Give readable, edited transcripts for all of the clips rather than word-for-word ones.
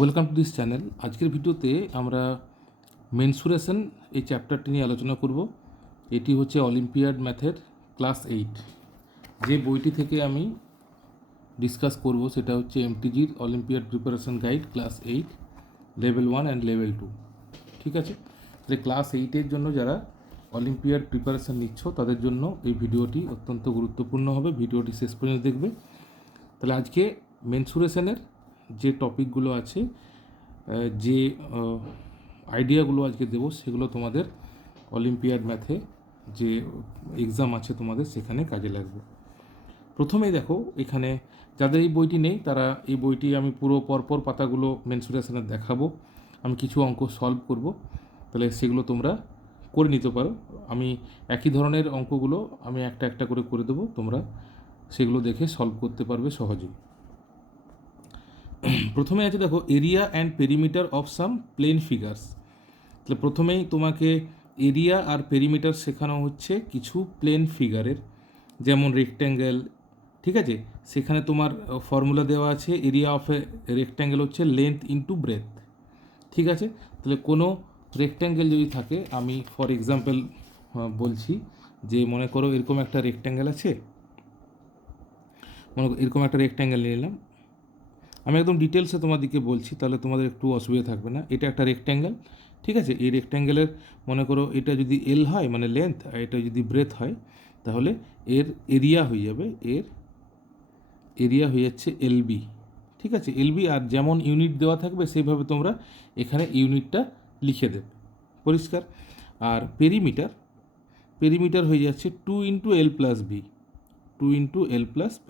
Welcome to this channel. আজকের ভিডিওতে আমরা মেনসুরেশন এই চ্যাপ্টারটি নিয়ে আলোচনা করব। এটি হচ্ছে অলিম্পিয়াড ম্যাথের ক্লাস 8। যে বইটি থেকে আমি ডিসকাস করব সেটা হচ্ছে এমটিজির olympiad preparation guide class 8 level 1 and level 2। ঠিক আছে, তাহলে ক্লাস 8-এর জন্য যারা অলিম্পিয়াড প্রিপারেশন নিচ্ছ তাদের জন্য এই ভিডিওটি অত্যন্ত গুরুত্বপূর্ণ হবে। ভিডিওটি শেষ পর্যন্ত দেখবে। তাহলে আজকে মেনসুরেশনের যে টপিকগুলো আছে, যে আইডিয়াগুলো আজকে দেবো সেগুলো তোমাদের অলিম্পিয়াড ম্যাথে যে এক্সাম আছে তোমাদের সেখানে কাজে লাগবে। প্রথমেই দেখো, এখানে যাদের এই বইটি নেই তারা এই বইটি আমি পুরো পরপর পাতাগুলো মেনসুরেশনের দেখাবো। আমি কিছু অঙ্ক সলভ করব, তাহলে সেগুলো তোমরা করে নিতে পারো। আমি একই ধরনের অঙ্কগুলো আমি একটা একটা করে করে দেবো, তোমরা সেগুলো দেখে সলভ করতে পারবে সহজেই। প্রথমে আছে দেখো, area and perimeter of some plane figures. তাহলে প্রথমেই তোমাকে এরিয়া আর পেরিমিটার শেখানো হচ্ছে কিছু প্লেন ফিগারের, যেমন রেক্ট্যাঙ্গেল। ঠিক আছে, সেখানে তোমার ফর্মুলা দেওয়া আছে, এরিয়া অফ এ রেক্ট্যাঙ্গেল হচ্ছে লেন্থ ইন্টু ব্রেথ। ঠিক আছে, তাহলে কোনো রেক্ট্যাঙ্গেল যদি থাকে, আমি ফর এক্সাম্পল বলছি যে মনে করো এরকম একটা রেক্ট্যাঙ্গেল আছে, মনে করো এরকম একটা রেক্ট্যাঙ্গেল নিয়ে নিলাম। আমি একদম ডিটেলসে তোমাদেরকে বলছি, তাহলে তোমাদের একটু অসুবিধা থাকবে না। এটা একটা রেক্ট্যাঙ্গেল, ঠিক আছে। এই রেক্ট্যাঙ্গেলের মনে করো এটা যদি এল হয় মানে লেন্থ, আর এটা যদি ব্রেথ হয় তাহলে এর এরিয়া হয়ে যাবে, এর এরিয়া হয়ে যাচ্ছে এলবি। ঠিক আছে, এলবি। আর যেমন ইউনিট দেওয়া থাকবে সেইভাবে তোমরা এখানে ইউনিটটা লিখে দেবে, পরিষ্কার। আর পেরিমিটার, পেরিমিটার হয়ে যাচ্ছে 2 × L+B, 2 × L+B।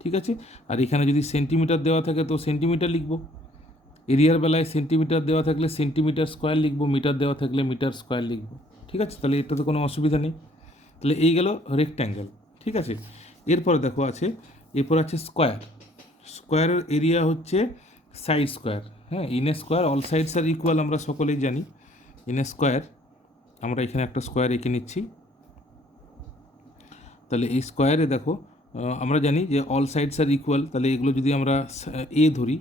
ঠিক আছে, আর এখানে যদি সেন্টিমিটার দেওয়া থাকে তো সেন্টিমিটার লিখব, এরিয়ার বেলায় সেন্টিমিটার দেওয়া থাকলে সেন্টিমিটার স্কোয়ার লিখব, মিটার দেওয়া থাকলে মিটার স্কোয়ার লিখব। ঠিক আছে, তাহলে এটাতে কোনো অসুবিধা নেই। তাহলে এই গেল রেক্ট্যাঙ্গেল। ঠিক আছে, এরপরে দেখো আছে, এরপর আছে স্কোয়ার। স্কোয়ারের এরিয়া হচ্ছে সাইড স্কোয়ার। হ্যাঁ, in a square all sides are equal, আমরা সকলেই জানি। ইন এ স্কোয়ার আমরা এখানে একটা স্কোয়ার এঁকে নিচ্ছি। তাহলে এই স্কোয়ারে দেখো, আমরা জানি যে অল সাইডস আর ইকুয়াল, তাহলে এগুলো যদি আমরা এ ধরি,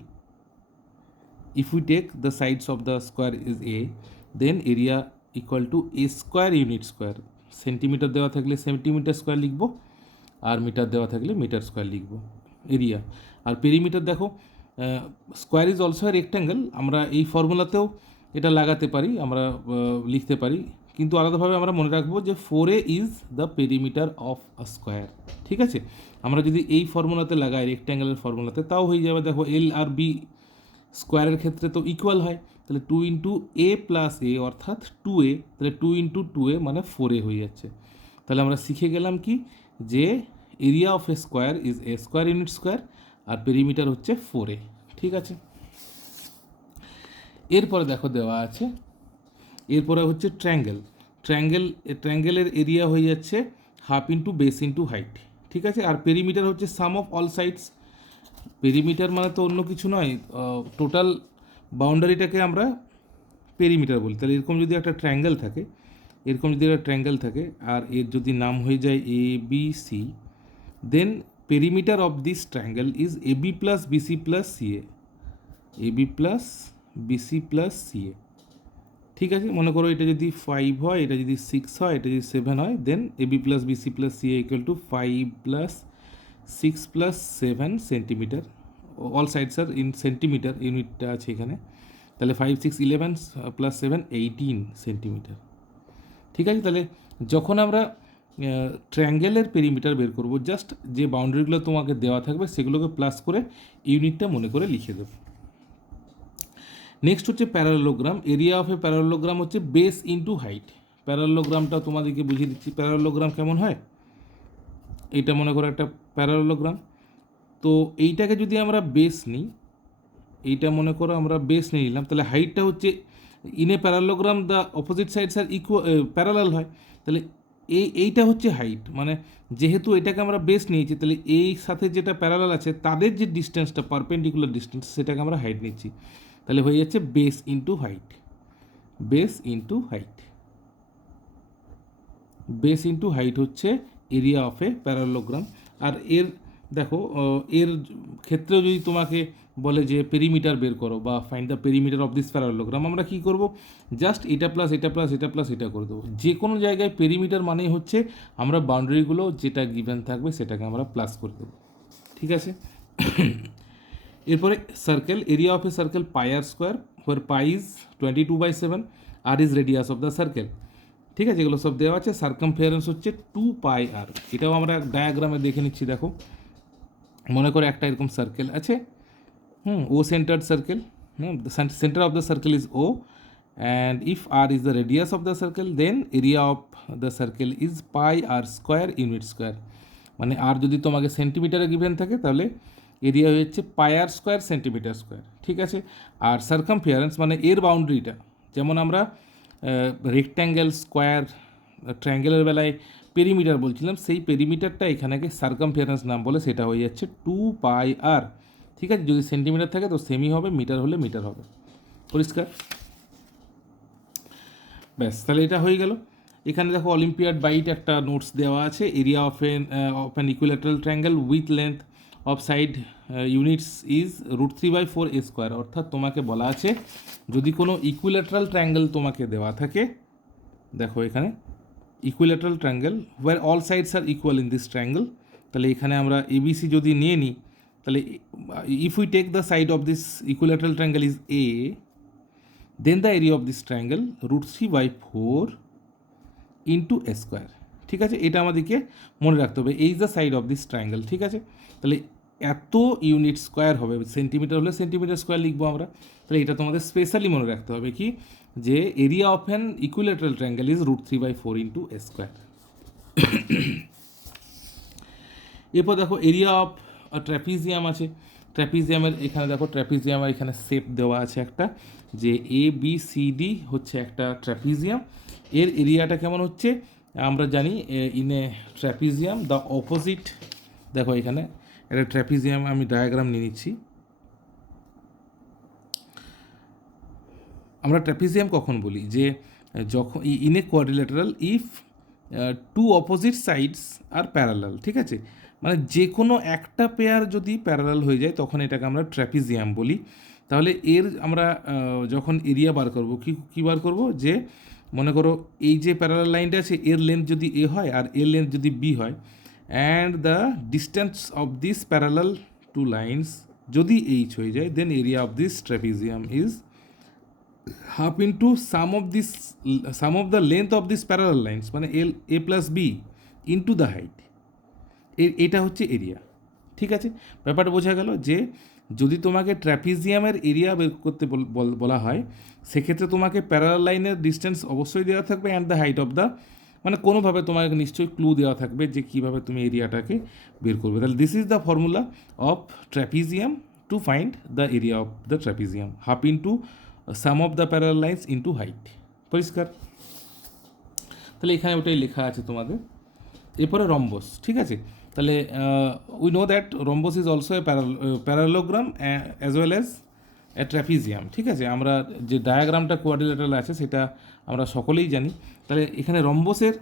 if we take the sides of the square is a, then area equal to a square unit square। Centimetre দেওয়া থাকলে সেন্টিমিটার স্কোয়ার লিখব, আর মিটার দেওয়া থাকলে মিটার স্কোয়ার লিখব, এরিয়া। আর পেরিমিটার দেখো, স্কোয়ার ইজ অলসো রেক্ট্যাঙ্গেল, আমরা এই ফর্মুলাতেও এটা লাগাতে পারি, আমরা লিখতে পারি, কিন্তু আলাদাভাবে আমরা মনে রাখবো যে 4a is the perimeter of a square. ঠিক আছে, আমরা যদি এই ফর্মুলাতে লাগাই, রেক্ট্যাঙ্গেলের ফর্মুলাতে, তাও হয়ে যাবে। দেখো এল আর বি স্কোয়ারের ক্ষেত্রে তো ইকুয়াল হয়, তাহলে 2 × A+A অর্থাৎ 2a, তাহলে 2 × 2a মানে 4a হয়ে যাচ্ছে। তাহলে আমরা শিখে গেলাম কি, যে area of a square is a square unit square, আর পেরিমিটার হচ্ছে 4a। ঠিক আছে, এরপরে দেখো দেওয়া আছে, এরপরে হচ্ছে ট্রায়াঙ্গেল। ট্রায়াঙ্গেলের এরিয়া হয়ে যাচ্ছে half into base into height. ঠিক আছে, আর পেরিমিটার হচ্ছে সাম অফ অল সাইডস। পেরিমিটার মানে তো অন্য কিছু নয়, টোটাল বাউন্ডারিটাকে আমরা পেরিমিটার বলি। তাহলে এরকম যদি একটা ট্রায়াঙ্গেল থাকে, এরকম যদি একটা ট্রায়াঙ্গেল থাকে, আর এর যদি নাম হয়ে যায় A B C, then perimeter of this triangle is AB + BC + CA, AB + BC + CA। ঠিক আছে, মনে করো এটা যদি 5 হয়, এটা যদি 6 হয়, এটা যদি 7 হয়, দেন AB + BC + CA = 5 + 6 + 7 centimetre. All sides are in centimetre, ইউনিটটা আছে এখানে। তাহলে 5 6 11 + 7 18 সেন্টিমিটার। ঠিক আছে, তাহলে যখন আমরা ট্রায়াঙ্গেলের পেরিমিটার বের করব, জাস্ট যে বাউন্ডারিগুলো তোমাকে দেওয়া থাকবে সেগুলোকে প্লাস করে ইউনিটটা মনে করে লিখে দেবো। নেক্সট হচ্ছে parallelogram. Area of A parallelogram হচ্ছে বেস ইন্টু হাইট। প্যারালোগ্রামটা তোমাদেরকে বুঝিয়ে দিচ্ছি, প্যারালোগ্রাম কেমন হয়। এটা মনে করো একটা প্যারালোগ্রাম, তো এইটাকে যদি আমরা বেস নিই, এইটা মনে করো আমরা বেস নিয়ে নিলাম, তাহলে হাইটটা হচ্ছে, in a parallelogram the opposite sides are parallel হয়, তাহলে এইটা হচ্ছে হাইট। মানে যেহেতু এটাকে আমরা বেস নিয়েছি, তাহলে এই সাথে যেটা প্যারালাল আছে তাদের যে ডিস্টেন্সটা, পারপেন্ডিকুলার ডিস্টেন্স, সেটাকে আমরা হাইট নিচ্ছি। তাহলে হয়ে যাচ্ছে base into height, base into height. Base into height হচ্ছে এরিয়া অফ এ প্যারালোগ্রাম। আর এর দেখো এর ক্ষেত্রেও যদি তোমাকে বলে যে পেরিমিটার বের করো বা find the perimeter of this parallelogram, আমরা কি করব, জাস্ট এটা প্লাস এটা প্লাস এটা প্লাস এটা করে দেবো। যে কোনো জায়গায় পেরিমিটার মানেই হচ্ছে আমরা বাউন্ডারিগুলো যেটা গিভেন থাকবে সেটাকে আমরা প্লাস করে দেবো, ঠিক আছে। এরপরে circle, area of a circle pi R square, where pi is 22/7, r is radius of the circle, ঠিক আছে। এগুলো সব দেওয়া আছে। সার্কামফারেন্স হচ্ছে 2πr, এটাও আমরা ডায়াগ্রামে দেখে নিচ্ছি। দেখো মনে করে একটা এরকম সার্কেল আছে, O centred circle, centre of the circle is O, and if R is the radius of the circle then area of the circle is pi R square unit square. মানে আর যদি তোমাকে সেন্টিমিটারে গিভেন থাকে তাহলে area হচ্ছে পাই আর square centimetre square, ঠিক আছে। আর circumference মানে এর বাউন্ডারিটা, যেমন আমরা রেক্ট্যাঙ্গেল, স্কোয়ার, ট্রায়াঙ্গেলের বেলায় পেরিমিটার বলছিলাম, সেই পেরিমিটারটা এখানেকে সার্কামফারেন্স নাম বলে, সেটা হয়ে যাচ্ছে 2πr, ঠিক আছে। যদি সেন্টিমিটার থাকে তো সেমি হবে, মিটার হলে মিটার হবে, পরিষ্কার। ব্যাস, তাহলে এটা হয়ে গেল। এখানে দেখো অলিম্পিয়াড বাইট একটা নোটস দেওয়া আছে। Area of an equilateral triangle with length of side units is √3/4 a square. অর্থাৎ তোমাকে বলা আছে যদি কোনো ইকুইল্যাটারাল ট্রায়াঙ্গেল তোমাকে দেওয়া থাকে, দেখো এখানে equilateral triangle where all sides are equal in this triangle, তাহলে এখানে আমরা এবিসি যদি নিয়ে নিই, তাহলে if we take the side of this equilateral triangle is a, then the area of this triangle √3/4 into a square, ঠিক আছে। এটা আমাদেরকে মনে রাখতে হবে, এই the side of this triangle, ঠিক আছে। তাহলে এত ইউনিট স্কোয়ার হবে, সেন্টিমিটার হলে সেন্টিমিটার স্কোয়ার লিখবো আমরা। তাহলে এটা তোমাদের স্পেশালি মনে রাখতে হবে কি, যে area of an equilateral triangle is √3/4 into a square. এরপর দেখো এরিয়া অফ ট্র্যাপিজিয়াম আছে। ট্র্যাপিজিয়ামের এখানে দেখো ট্র্যাপিজিয়ামের এখানে শেপ দেওয়া আছে একটা, যে ABCD হচ্ছে একটা ট্র্যাপিজিয়াম। এর এরিয়াটা কেমন হচ্ছে আমরা জানি, in a trapezium the opposite, দেখো এখানে একটা ট্র্যাপিজিয়াম আমি ডায়াগ্রাম নিয়ে নিচ্ছি। আমরা ট্র্যাপিজিয়াম কখন বলি, যে যখন in a quadrilateral if two opposite sides are parallel, ঠিক আছে। মানে যে কোনো একটা পেয়ার যদি প্যারালাল হয়ে যায় তখন এটাকে আমরা ট্র্যাপিজিয়াম বলি। তাহলে এর আমরা যখন এরিয়া বার করব, কী বার করব, যে মনে করো এই যে প্যারালাল লাইনটা আছে এর লেন্থ যদি এ হয় আর এর লেন্থ যদি বি হয়, and the distance of this parallel two lines যদি এইচ হয়ে যায়, then area of this trapezium is half into sum of the length of these parallel lines, মানে a plus b into the height, এটা হচ্ছে area, ঠিক আছে। ব্যাপারটা বোঝা গেল, যে যদি তোমাকে ট্র্যাপিজিয়ামের এরিয়া বের করতে বলা হয়, সেক্ষেত্রে তোমাকে প্যারালাল লাইনের ডিস্টেন্স অবশ্যই দেওয়া থাকবে, and the height of the, মানে কোনোভাবে তোমাকে নিশ্চয়ই ক্লু দেওয়া থাকবে যে কীভাবে তুমি এরিয়াটাকে বের করবে। তাহলে this is the formula of trapezium to find the area of the trapezium, half into sum of the parallel lines into height, পরিষ্কার। তাহলে এখানে ওটাই লেখা আছে তোমাদের। এরপরে রম্বস, ঠিক আছে। তাহলে we know that rhombus is also a parallelogram as well as a trapezium, ঠিক আছে। আমরা যে ডায়াগ্রামটা কোয়াড্রিল্যাটারাল আছে সেটা আমরা সকলেই জানি। তাহলে এখানে রম্বসের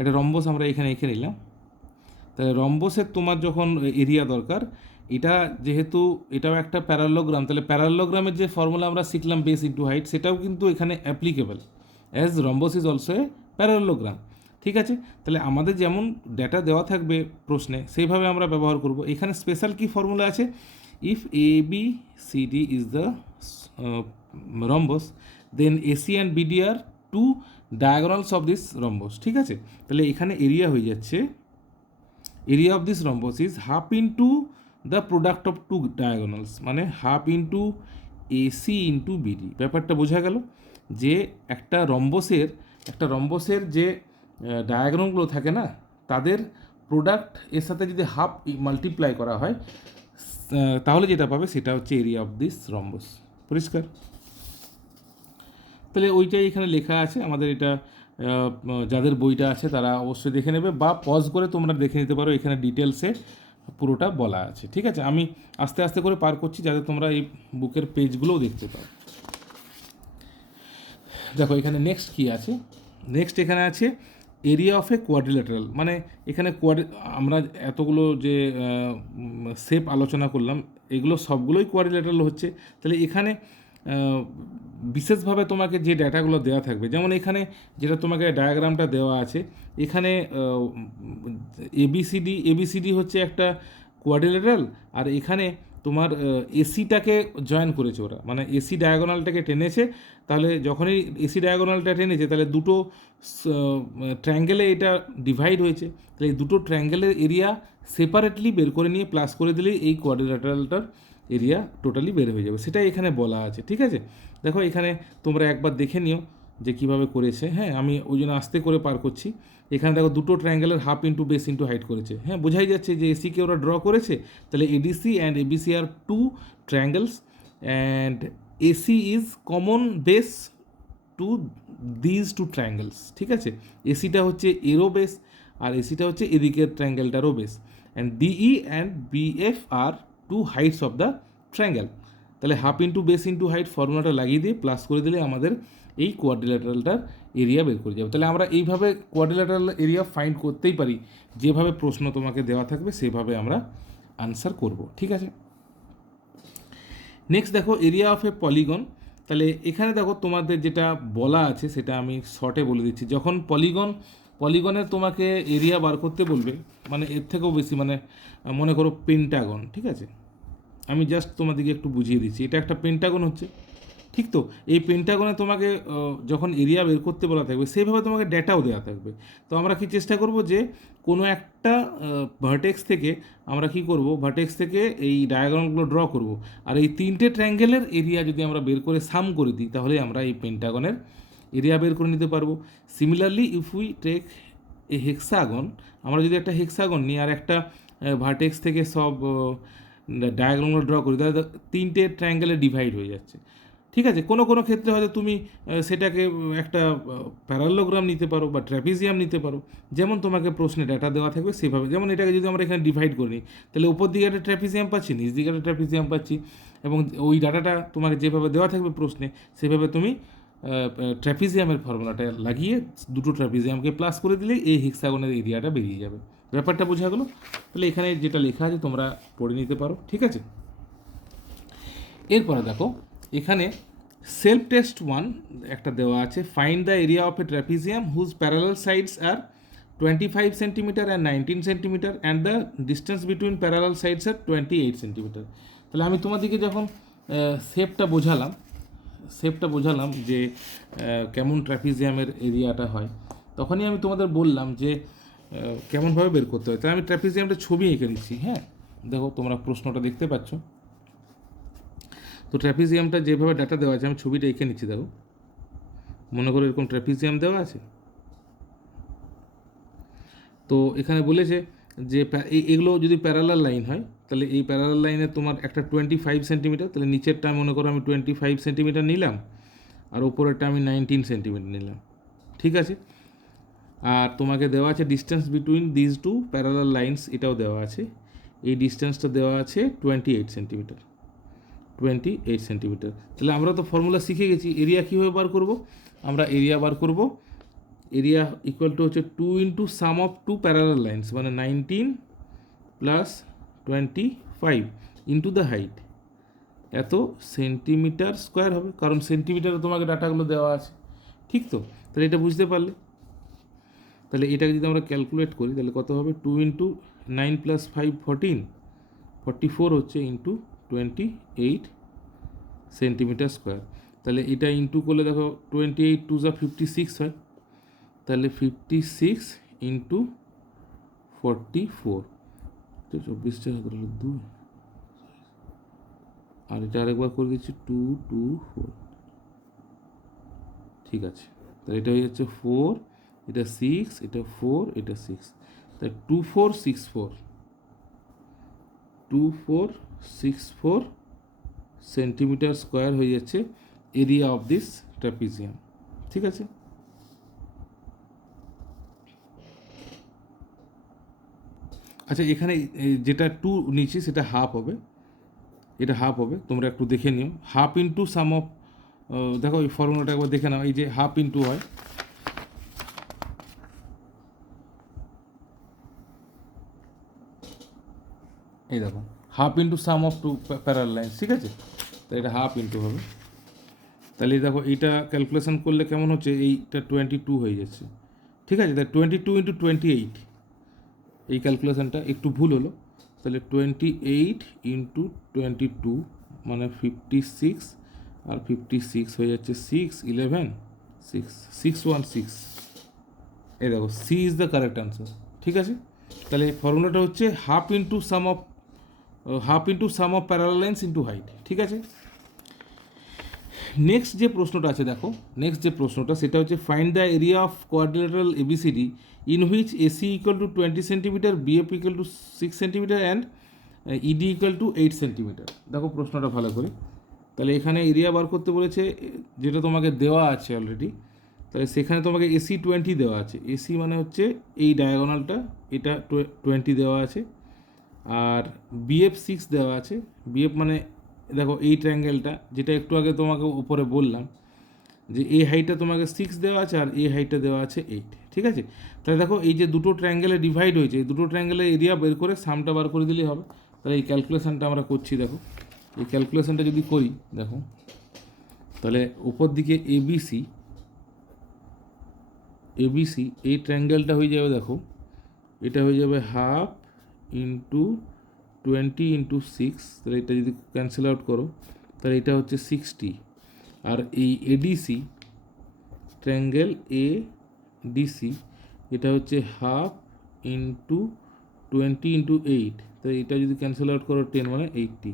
একটা রম্বস আমরা এখানে এঁকে নিলাম। তাহলে রম্বসের তোমার যখন এরিয়া দরকার, এটা যেহেতু এটাও একটা প্যারালোগ্রাম, তাহলে প্যারালোগ্রামের যে ফর্মুলা আমরা শিখলাম বেস ইন্টু হাইট, সেটাও কিন্তু এখানে applicable, as rhombus is also a parallelogram, ঠিক আছে। তাহলে আমাদের যেমন ডেটা দেওয়া থাকবে প্রশ্নে সেইভাবে আমরা ব্যবহার করব। এখানে স্পেশাল কি ফর্মুলা আছে, if ABCD is the rhombus then AC and BD are two diagonals of this rhombus, ঠিক আছে। তাহলে এখানে এরিয়া হয়ে যাচ্ছে, area of this rhombus is half into the product of two diagonals, মানে half into AC into BD। ব্যাপারটা বোঝা গেল, যে একটা রম্বসের যে ডায়াগ্রামগুলো থাকে না, তাদের প্রোডাক্ট এর সাথে যদি হাফ মাল্টিপ্লাই করা হয়, তাহলে যেটা পাবে সেটা হচ্ছে এরিয়া অফ দিস রম্বস, পরিষ্কার। তাহলে ওইটাই এখানে লেখা আছে আমাদের। এটা যাদের বইটা আছে তারা অবশ্যই দেখে নেবে, বা পজ করে তোমরা দেখে নিতে পারো, এখানে ডিটেলসে পুরোটা বলা আছে, ঠিক আছে। আমি আস্তে আস্তে করে পার করছি যাতে তোমরা এই বুকের পেজগুলোও দেখতে পাও। দেখো এখানে নেক্সট কী আছে, নেক্সট এখানে আছে এরিয়া অফ এ কোয়াড্রিল্যাটারাল, মানে এখানে আমরা এতগুলো যে শেপ আলোচনা করলাম এগুলো সবগুলোই কোয়াড্রিল্যাটারাল হচ্ছে। তাহলে এখানে বিশেষভাবে তোমাকে যে ডেটাগুলো দেওয়া থাকবে, যেমন এখানে যেটা তোমাকে ডায়াগ্রামটা দেওয়া আছে, এখানে এবিসিডি হচ্ছে একটা কোয়াড্রিল্যাটারাল, আর এখানে তোমার এসিটাকে জয়েন করেছে ওরা, মানে এসি ডায়াগোনালটাকে টেনেছে। তাহলে যখনই এসি ডায়াগোনালটা টেনেছে তাহলে দুটো ট্রায়াঙ্গেলে এটা ডিভাইড হয়েছে, তাহলে এই দুটো ট্রায়াঙ্গেলের এরিয়া সেপারেটলি বের করে নিয়ে প্লাস করে দিলেই এই কোয়াড্রিল্যাটারালটার এরিয়া টোটালি বের হয়ে যাবে, সেটাই এখানে বলা আছে। ঠিক আছে, দেখো এখানে তোমরা একবার দেখে নিও যে কীভাবে করেছে। হ্যাঁ, আমি ওই জন্য আস্তে করে পার করছি। এখানে দেখো দুটো ট্রায়াঙ্গেলের half into base into height করেছে। হ্যাঁ, বোঝাই যাচ্ছে যে এসিকে ওরা ড্র করেছে, তাহলে ADC and ABC are two triangles and AC is common base to these two triangles. ঠিক আছে, এসিটা হচ্ছে এরও বেস আর এসিটা হচ্ছে এদিকের ট্রায়াঙ্গেলটারও base, and DE and BF are two heights of the triangle. তাহলে half into base into height ফর্মুলাটা লাগিয়ে দিয়ে প্লাস করে দিলে আমাদের এই কোয়াড্রিল্যাটারালটার এরিয়া বের করে যাবে। তাহলে আমরা এইভাবে কোয়াড্রিল্যাটারাল এরিয়া ফাইন্ড করতেই পারি, যেভাবে প্রশ্ন তোমাকে দেওয়া থাকবে সেভাবে আমরা আনসার করব। ঠিক আছে, নেক্সট দেখো এরিয়া অফ এ পলিগন। তাহলে এখানে দেখো তোমাদের যেটা বলা আছে সেটা আমি শর্টে বলে দিচ্ছি। যখন পলিগনের তোমাকে এরিয়া বার করতে বলবে, মানে এর থেকেও বেশি, মানে মনে করো পেন্টাগন, ঠিক আছে, আমি জাস্ট তোমাদেরকে একটু বুঝিয়ে দিচ্ছি। এটা একটা পেন্টাগন হচ্ছে, ঠিক তো? এই পেন্টাগনে তোমাকে যখন এরিয়া বের করতে বলা থাকবে সেইভাবে তোমাকে ডেটাও দেওয়া থাকবে। তো আমরা কি চেষ্টা করব যে কোনো একটা ভার্টেক্স থেকে আমরা কি করব, ভার্টেক্স থেকে এই ডায়াগ্রামগুলো ড্র করব, আর এই তিনটে ট্রায়াঙ্গেলের এরিয়া যদি আমরা বের করে সাম করে দিই তাহলে আমরা এই পেন্টাগনের এরিয়া বের করে নিতে পারবো। Similarly if we take a hexagon, আমরা যদি একটা হেক্সাগন নিই আর একটা ভার্টেক্স থেকে সব ডায়াগ্রামগুলো ড্র করি, তাহলে তিনটে ট্রায়াঙ্গেলে ডিভাইড হয়ে যাচ্ছে। ঠিক আছে, কোনো কোনো ক্ষেত্রে হয়তো তুমি সেটাকে একটা প্যারালোগ্রাম নিতে পারো বা ট্র্যাপিজিয়াম নিতে পারো, যেমন তোমাকে প্রশ্নে ডাটা দেওয়া থাকবে সেভাবে। যেমন এটাকে যদি আমরা এখানে ডিভাইড করি, তাহলে উপর দিকে একটা ট্র্যাপিজিয়াম পাচ্ছি, নিচ দিকে একটা ট্র্যাপিজিয়াম পাচ্ছি, এবং ওই ডাটাটা তোমাকে যেভাবে দেওয়া থাকবে প্রশ্নে সেভাবে তুমি ট্র্যাপিজিয়ামের ফর্মুলাটা লাগিয়ে দুটো ট্র্যাপিজিয়ামকে প্লাস করে দিলেই এই হেক্সাগনের এরিয়াটা বেরিয়ে যাবে। ব্যাপারটা বোঝা গেলো? তাহলে এখানে যেটা লেখা আছে তোমরা পড়ে নিতে পারো। ঠিক আছে, এরপরে দেখো এখানে সেলফ টেস্ট 1 একটা দেওয়া আছে, find the area of a trapezium whose parallel sides are 25 centimetre and 19 centimetre and the distance between parallel sides are 28 centimetre. তাহলে আমি তোমাদেরকে যখন শেপটা বোঝালাম যে কেমন ট্র্যাপিজিয়ামের এরিয়াটা হয়, তখনই আমি তোমাদের বললাম যে কেমনভাবে বের করতে হয়। তাই আমি ট্র্যাপিজিয়ামটা ছবি এঁকে নিচ্ছি। হ্যাঁ, দেখো তোমরা প্রশ্নটা দেখতে পাচ্ছ। তো ট্র্যাপিজিয়ামটা যেভাবে ডাটা দেওয়া আছে আমি ছবিটা এঁকে নিচ্ছি। দেখো, মনে করো এরকম ট্র্যাপিজিয়াম দেওয়া আছে। তো এখানে বলেছে যে এগুলো যদি প্যারালাল লাইন হয় তাহলে এই প্যারালাল লাইনে তোমার একটা 25 সেন্টিমিটার, তাহলে নিচেরটা মনে করো আমি 25 সেন্টিমিটার নিলাম আর ওপরেরটা আমি 19 সেন্টিমিটার নিলাম। ঠিক আছে, আর তোমাকে দেওয়া আছে distance between these two parallel lines, এটাও দেওয়া আছে। এই ডিস্টেন্সটা দেওয়া আছে 28 সেন্টিমিটার। তাহলে আমরা তো ফর্মুলা শিখে গেছি। এরিয়া কীভাবে বার করব? আমরা এরিয়া বার করব, এরিয়া ইকুয়াল টু হচ্ছে 2 into sum of two parallel lines, মানে 19 প্লাস 25 ইন্টু দ্য হাইট, এত সেন্টিমিটার স্কোয়ার হবে, কারণ সেন্টিমিটারে তোমাকে ডাটাগুলো দেওয়া আছে। ঠিক তো? তাহলে এটা বুঝতে পারলে? তাহলে এটাকে যদি আমরা ক্যালকুলেট করি তাহলে কত হবে? 2 ইন্টু 9 প্লাস 5 44 হচ্ছে, ইন্টু 28 সেন্টিমিটার স্কোয়ার। তাহলে এটা ইন্টু করলে দেখো 28 টু যা 56 হয়, তাহলে 56 ইন্টু 44, তো 24টা 2, আর এটা আরেকবার করে দিচ্ছি 2 2 4। ঠিক আছে, তাহলে এটা হয়ে যাচ্ছে 4, এটা 6, এটা 4, এটা 6, তাহলে 2464 সেন্টিমিটার স্কোয়ার হয়ে যাচ্ছে এরিয়া অফ দিস ট্র্যাপিজিয়াম। ঠিক আছে, আচ্ছা এখানে যেটা 2 নিচ্ছি সেটা হাফ হবে, এটা হাফ হবে, তোমরা একটু দেখে নিও। হাফ ইন্টু সাম অফ, দেখো এই ফর্মুলাটা একবার দেখে নাও, এই যে হাফ ইন্টু হয় এই দেখো half into sum of two parallel lines, ঠিক আছে, তো এটা হাফ ইন্টু হবে। তাহলে দেখো এইটা ক্যালকুলেশন করলে কেমন হচ্ছে, এইটা 22 হয়ে যাচ্ছে, ঠিক আছে, তাই 22 ইন্টু 28, এই ক্যালকুলেশনটা একটু ভুল হলো। তাহলে 28 ইন্টু 22 মানে 56, আর 56 হয়ে যাচ্ছে 6 11 6 616। এই দেখো c is the correct answer, ঠিক আছে। তাহলে ফর্মুলাটা হচ্ছে half into sum of parallel lines into height, ঠিক আছে। নেক্সট যে প্রশ্নটা আছে দেখো, নেক্সট যে প্রশ্নটা সেটা হচ্ছে find the area of quadrilateral ABCD in which AC equal to 20 centimetre, BF equal to 6 centimetre and ED equal to 8 centimetre. দেখো প্রশ্নটা ভালো করে, তাহলে এখানে এরিয়া বার করতে বলেছে যেটা তোমাকে দেওয়া আছে অলরেডি। তাহলে সেখানে তোমাকে এসি 20 দেওয়া আছে, এসি মানে হচ্ছে এই ডায়াগোনালটা, এটা 20 দেওয়া আছে, আর বিএফ 6 দেওয়া আছে। বিএফ মানে দেখো এই ট্রায়াঙ্গেলটা যেটা একটু আগে তোমাকে উপরে বললাম যে এই হাইটটা তোমাকে 6 দেওয়া আছে আর এই হাইটটা দেওয়া আছে 8, ঠিক আছে। তাহলে দেখো এই যে দুটো ট্রায়াঙ্গেলে ডিভাইড হয়েছে, এই দুটো ট্রায়াঙ্গেলের এরিয়া বের করে সামটা বার করে দিলেই হবে। তাহলে এই ক্যালকুলেশনটা আমরা করছি, দেখো এই ক্যালকুলেশনটা যদি করি দেখো, তাহলে উপর দিকে এবিসি এই ট্রায়াঙ্গেলটা হয়ে যাবে, দেখো এটা হয়ে যাবে হাফ ইন্টু 20 ইন্টু 6, তাহলে এটা যদি ক্যান্সেল আউট করো তাহলে এটা হচ্ছে 60, আর এই এডিসি ট্রায়াঙ্গেল এ ডিসি এটা হচ্ছে হাফ ইন্টু 20 ইন্টু 8, তাহলে এটা যদি ক্যান্সেল আউট করো 10 মানে 80,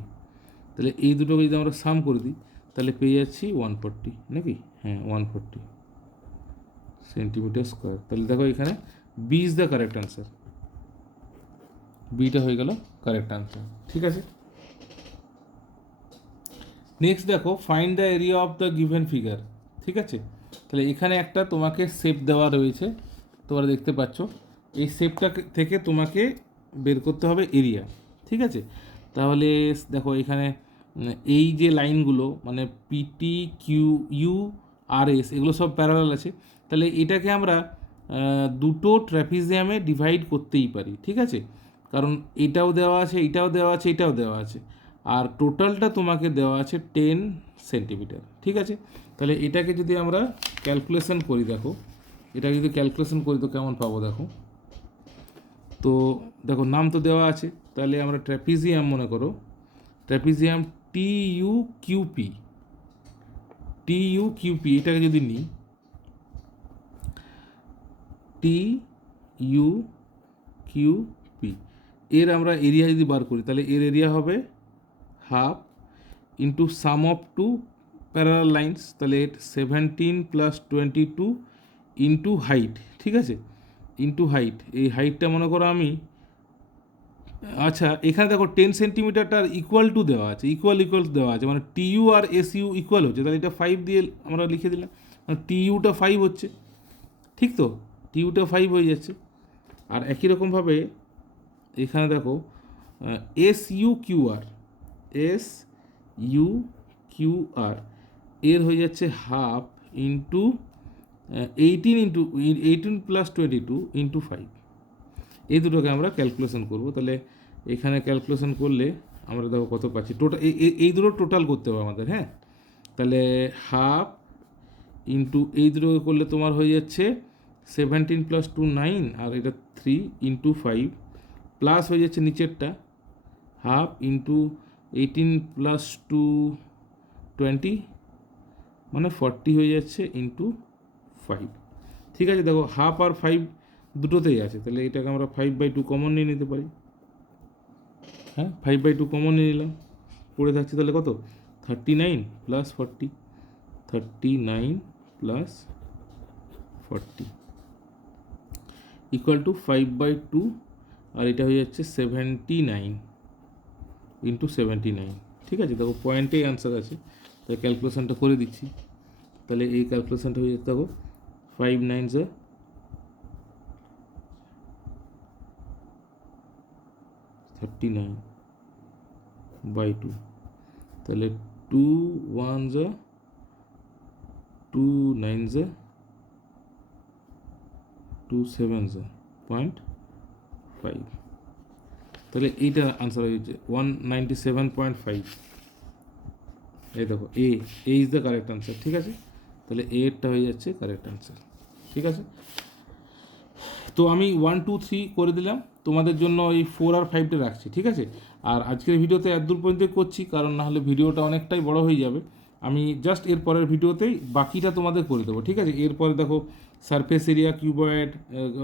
তাহলে এই দুটোকে যদি আমরা সাম করে দিই তাহলে পেয়ে যাচ্ছি 140, নাকি, হ্যাঁ 140 সেন্টিমিটার স্কোয়ার। তাহলে দেখো এখানে b is the correct answer, বিটা হয়ে গেল কারেক্ট আনসার, ঠিক আছে। নেক্সট দেখো find the area of the given figure, ঠিক আছে। তাহলে এখানে একটা তোমাকে শেপ দেওয়া রয়েছে, তোমরা দেখতে পাচ্ছ, এই শেপটা থেকে তোমাকে বের করতে হবে এরিয়া, ঠিক আছে। তাহলে দেখো এখানে এই যে লাইনগুলো মানে PT Q U R S এগুলো সব প্যারালাল আছে, তাহলে এটাকে আমরা দুটো ট্র্যাপিজিয়ামে ডিভাইড করতেই পারি, ঠিক আছে, কারণ এটাও দেওয়া আছে, এটাও দেওয়া আছে, এটাও দেওয়া আছে, আর টোটালটা তোমাকে দেওয়া আছে 10 সেন্টিমিটার, ঠিক আছে। তাহলে এটাকে যদি আমরা ক্যালকুলেশন করি, দেখো এটা যদি ক্যালকুলেশন করি তো কেমন পাবো দেখো, তো দেখো নাম তো দেওয়া আছে, তাহলে আমরা ট্র্যাপিজিয়াম মনে করো, ট্র্যাপিজিয়াম টিইউকিউপি এটাকে যদি নিই, টিইউকিউপি এর আমরা এরিয়া যদি বার করি তাহলে এর এরিয়া হবে half into sum of two parallel lines, তাহলে 17 প্লাস 22 ইন্টু হাইট, ঠিক আছে, ইন্টু হাইট, এই হাইটটা মনে করো আমি, আচ্ছা এখানে দেখো 10 সেন্টিমিটারটার ইকুয়াল টু দেওয়া আছে, ইকুয়াল দেওয়া আছে, মানে টিইউ আর এসইউ ইকুয়াল হচ্ছে, তাহলে এটা 5 দিয়ে আমরা লিখে দিলাম, মানে টিইউটা 5 হচ্ছে, ঠিক তো, টিইউটা 5 হয়ে যাচ্ছে। আর একই রকমভাবে এখানে দেখো এস ইউ কিউ আর এর হয়ে যাচ্ছে হাফ ইন্টু 18 প্লাস 22 ইন্টু 5, এই দুটোকে আমরা ক্যালকুলেশন করব। তাহলে এখানে ক্যালকুলেশন করলে আমরা দেখো কত পাচ্ছি, টোটাল এই দুটো টোটাল করতে হবে আমাদের, হ্যাঁ, তাহলে হাফ ইন্টু এই দুটোকে করলে তোমার হয়ে যাচ্ছে 17 প্লাস 2 9, আর এটা 3 ইন্টু 5 প্লাস হয়ে যাচ্ছে নিচেরটা হাফ ইন্টু 18 প্লাস 2 20 মানে 40 হয়ে যাচ্ছে ইন্টু 5, ঠিক আছে। দেখো হাফ আর 5 দুটোতেই আছে, তাহলে এটাকে আমরা 5/2 কমন নিয়ে নিতে পারি, হ্যাঁ 5/2 কমন নিয়ে নিলাম, পড়ে থাকছে তাহলে কত 39 প্লাস 40, 39 প্লাস 40 ইকুয়াল টু 5/2, আর এটা হয়ে যাচ্ছে 79 ইন্টু 79, ঠিক আছে। দেখো পয়েন্টেই অ্যান্সার আছে, তাই ক্যালকুলেশনটা করে দিচ্ছি, তাহলে এই ক্যালকুলেশনটা হয়ে যেতে দেখো 5 9 39/2, তাহলে 2 1 2 9 2 7 0.5, তাহলে এইটা আনসার হয়ে যাচ্ছে 197.5। এই দেখো এ ইজ দ্য কারেক্ট আনসার, ঠিক আছে। তাহলে এরটা হয়ে যাচ্ছে কারেক্ট আনসার, ঠিক আছে। তো আমি 1 2 3 করে দিলাম, তোমাদের জন্য এই 4 আর 5টা রাখছি, ঠিক আছে। আর আজকের ভিডিওতে এত দূর পর্যন্ত করছি, কারণ না হলে ভিডিওটা অনেকটাই বড় হয়ে যাবে। আমি জাস্ট এর পরের ভিডিওতেই বাকিটা তোমাদের করে দেবো, ঠিক আছে। এরপরে দেখো surface area, cuboid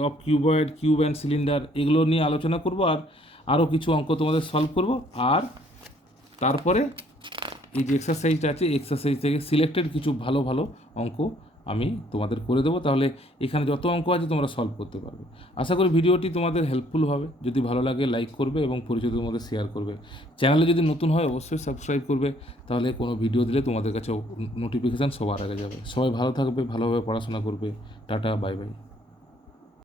of cuboid, cube and cylinder, এগুলো নিয়ে আলোচনা করব। আর আরও কিছু অঙ্ক তোমাদের সলভ করব। আর তারপরে এই যে এক্সারসাইজটা আছে, এক্সারসাইজ থেকে সিলেক্টেড কিছু ভালো ভালো অঙ্ক আমি তোমাদের করে দেবো। তাহলে এখানে যত অঙ্ক আছে তোমরা সলভ করতে পারবে। আশা করি ভিডিওটি তোমাদের হেল্পফুল হবে। যদি ভালো লাগে লাইক করবে এবং পরিচিতদের মধ্যে শেয়ার করবে। চ্যানেলে যদি নতুন হয় অবশ্যই সাবস্ক্রাইব করবে, তাহলে কোনো ভিডিও দিলে তোমাদের কাছে নোটিফিকেশান সবার আগে যাবে। সবাই ভালো থাকবে, ভালোভাবে পড়াশোনা করবে। Tata, bye bye.